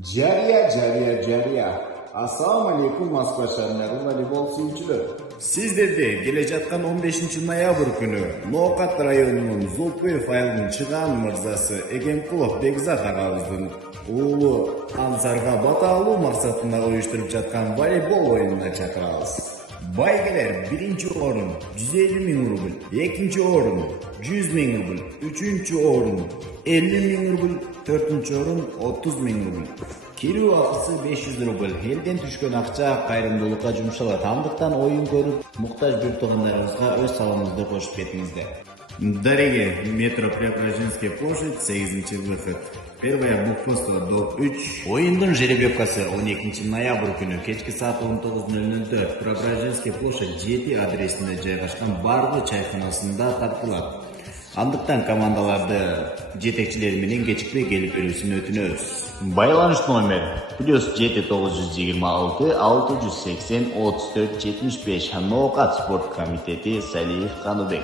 Жария. Assalamu alaikum Moskva şəhərləri voleybol suyucuları. Sizlərdə gələcəkdən 15 noyabr günü Noqat rayonunun Zulpöy faylının çıgan mırzası Egenkulov Begzat ağabыздың oğlu Ansarga batağılу maqsadında uyuşturup жатқан voleybol oyununa çakırağız. Baygeler 1. orun 150.000 rubl, 2. orun 100.000 rubl, 3. orun 50.000 rubl, 4. orun 30.000 rubl. Kirүү акысы 500 rubl. Elden түшкөн акча кайрымдуулукка жумшалат. Андыктан oyun көрүп, муктаж жұрт тугандарыбызга өз салымыңызды кошуп кетиңиздер. Дороге, метро Преображенская площадь, 8 выход. Первая блокпоста ДОП 3. Oyundun жеребьевкасы 12 ноябрь күнү кечки саат 19:00 Преображенская площадь 7 адресинде жайгашкан Баргы чайханасында тартылат. Андыктан командаларды жетекчилер менен кечикпей келип берүүсүн өтүнөбүз. Байланыш номер +7 926 680 34 75. Noqat спорт комитети Салиев Канубек.